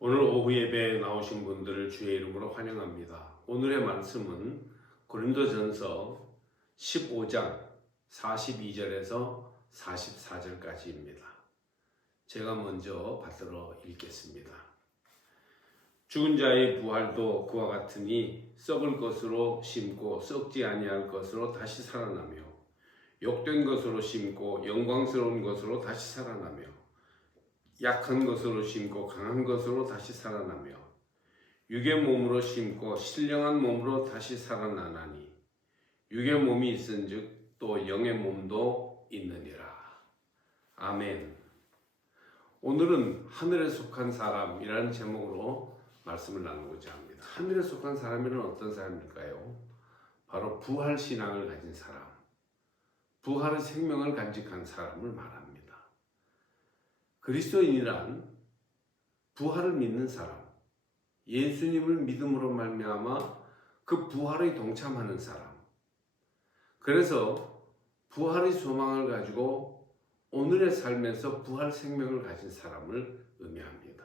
오늘 오후 예배에 나오신 분들을 주의 이름으로 환영합니다. 오늘의 말씀은 고린도전서 15장 42절에서 44절까지입니다. 제가 먼저 받들어 읽겠습니다. 죽은 자의 부활도 그와 같으니 썩을 것으로 심고 썩지 아니할 것으로 다시 살아나며 욕된 것으로 심고 영광스러운 것으로 다시 살아나며 약한 것으로 심고 강한 것으로 다시 살아나며 육의 몸으로 심고 신령한 몸으로 다시 살아나나니 육의 몸이 있은즉 또 영의 몸도 있느니라. 아멘. 오늘은 하늘에 속한 사람이라는 제목으로 말씀을 나누고자 합니다. 하늘에 속한 사람이란 어떤 사람일까요? 바로 부활 신앙을 가진 사람, 부활의 생명을 간직한 사람을 말합니다. 그리스도인이란 부활을 믿는 사람, 예수님을 믿음으로 말미암아 그 부활에 동참하는 사람. 그래서 부활의 소망을 가지고 오늘의 삶에서 부활 생명을 가진 사람을 의미합니다.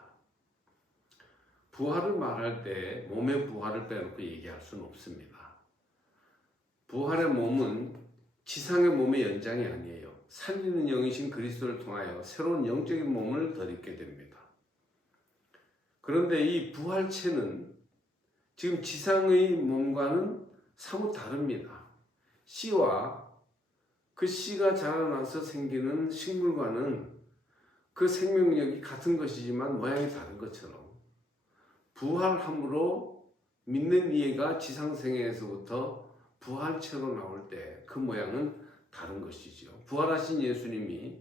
부활을 말할 때 몸의 부활을 빼놓고 얘기할 수는 없습니다. 부활의 몸은 지상의 몸의 연장이 아니에요. 살리는 영이신 그리스도를 통하여 새로운 영적인 몸을 덧입게 됩니다. 그런데 이 부활체는 지금 지상의 몸과는 사뭇 다릅니다. 씨와 그 씨가 자라나서 생기는 식물과는 그 생명력이 같은 것이지만 모양이 다른 것처럼 부활함으로 믿는 이가 지상생애에서부터 부활체로 나올 때 그 모양은 다른 것이죠. 부활하신 예수님이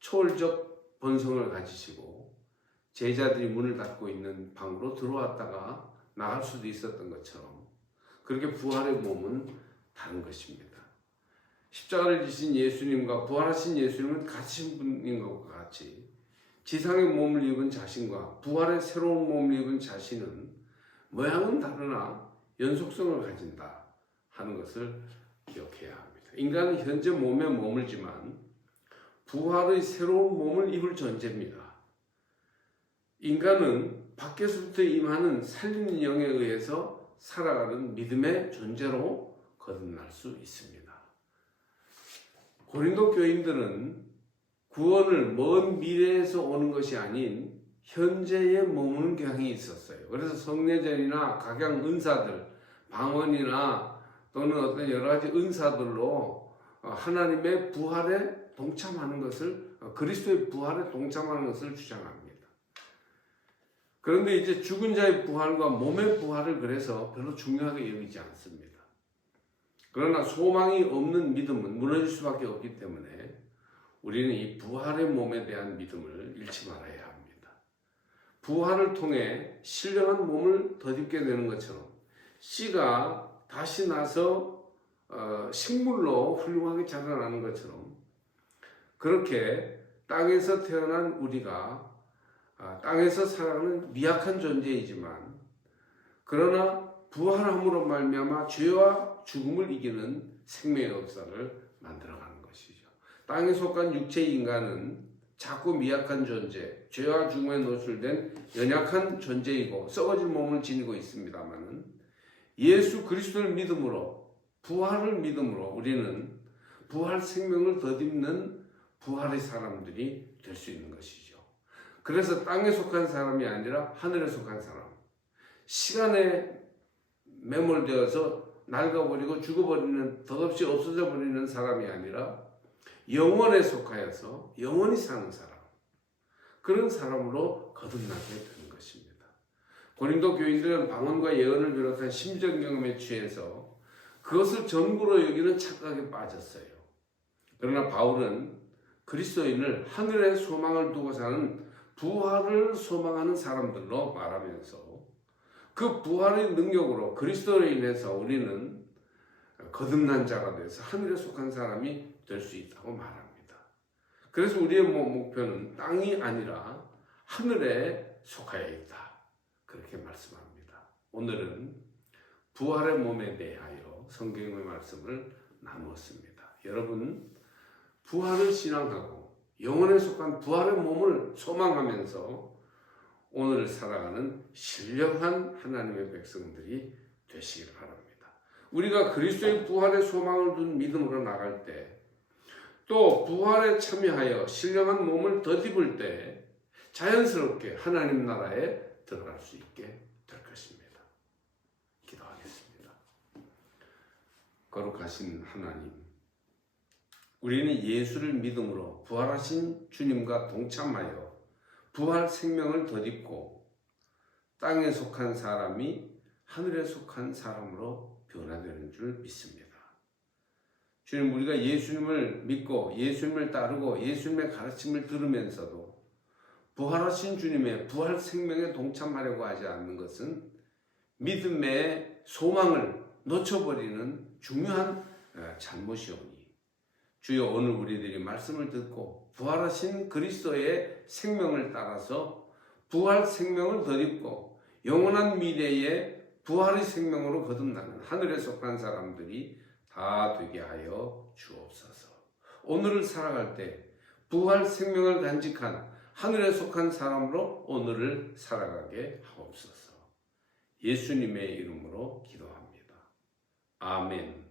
초월적 본성을 가지시고 제자들이 문을 닫고 있는 방으로 들어왔다가 나갈 수도 있었던 것처럼 그렇게 부활의 몸은 다른 것입니다. 십자가를 지신 예수님과 부활하신 예수님은 같은 분인 것과 같이 지상의 몸을 입은 자신과 부활의 새로운 몸을 입은 자신은 모양은 다르나 연속성을 가진다 하는 것을 기억해야 합니다. 인간은 현재 몸에 머물지만 부활의 새로운 몸을 입을 존재입니다. 인간은 밖에서부터 임하는 살리는 영에 의해서 살아가는 믿음의 존재로 거듭날 수 있습니다. 고린도 교인들은 구원을 먼 미래에서 오는 것이 아닌 현재에 머무는 경향이 있었어요. 그래서 성례전이나 각양 은사들, 방언이나 또는 어떤 여러 가지 은사들로 하나님의 부활에 동참하는 것을, 그리스도의 부활에 동참하는 것을 주장합니다. 그런데 이제 죽은 자의 부활과 몸의 부활을 그래서 별로 중요하게 여기지 않습니다. 그러나 소망이 없는 믿음은 무너질 수밖에 없기 때문에 우리는 이 부활의 몸에 대한 믿음을 잃지 말아야 합니다. 부활을 통해 신령한 몸을 덧입게 되는 것처럼 씨가 다시 나서 식물로 훌륭하게 자라나는 것처럼 그렇게 땅에서 태어난 우리가 땅에서 살아가는 미약한 존재이지만 그러나 부활함으로 말미암아 죄와 죽음을 이기는 생명의 역사를 만들어가는 것이죠. 땅에 속한 육체 인간은 작고 미약한 존재, 죄와 죽음에 노출된 연약한 존재이고 썩어진 몸을 지니고 있습니다만 예수 그리스도를 믿음으로 부활을 믿음으로 우리는 부활 생명을 덧입는 부활의 사람들이 될 수 있는 것이죠. 그래서 땅에 속한 사람이 아니라 하늘에 속한 사람, 시간에 매몰되어서 낡아버리고 죽어버리는, 덧없이 없어져 버리는 사람이 아니라 영원에 속하여서 영원히 사는 사람, 그런 사람으로 거듭나게 되는 것입니다. 고린도 교인들은 방언과 예언을 비롯한 심정 경험에 취해서 그것을 전부로 여기는 착각에 빠졌어요. 그러나 바울은 그리스도인을 하늘의 소망을 두고 사는 부활을 소망하는 사람들로 말하면서 그 부활의 능력으로 그리스도로 인해서 우리는 거듭난 자가 돼서 하늘에 속한 사람이 될 수 있다고 말합니다. 그래서 우리의 목표는 땅이 아니라 하늘에 속하여 있다. 그렇게 말씀합니다. 오늘은 부활의 몸에 대하여 성경의 말씀을 나누었습니다. 여러분, 부활을 신앙하고 영혼에 속한 부활의 몸을 소망하면서 오늘을 살아가는 신령한 하나님의 백성들이 되시길 바랍니다. 우리가 그리스도의 부활의 소망을 둔 믿음으로 나갈 때, 또 부활에 참여하여 신령한 몸을 덧입을 때 자연스럽게 하나님 나라에 들어갈 수 있게 될 것입니다. 기도하겠습니다. 거룩하신 하나님, 우리는 예수를 믿음으로 부활하신 주님과 동참하여 부활 생명을 덧입고 땅에 속한 사람이 하늘에 속한 사람으로 변화되는 줄 믿습니다. 주님, 우리가 예수님을 믿고 예수님을 따르고 예수님의 가르침을 들으면서도 부활하신 주님의 부활 생명에 동참하려고 하지 않는 것은 믿음의 소망을 놓쳐버리는 중요한 잘못이오니, 주여, 오늘 우리들이 말씀을 듣고 부활하신 그리스도의 생명을 따라서 부활 생명을 덧입고 영원한 미래에 부활의 생명으로 거듭나는 하늘에 속한 사람들이 다 되게 하여 주옵소서. 오늘을 살아갈 때 부활 생명을 간직한 하늘에 속한 사람으로 오늘을 살아가게 하옵소서. 예수님의 이름으로 기도합니다. 아멘.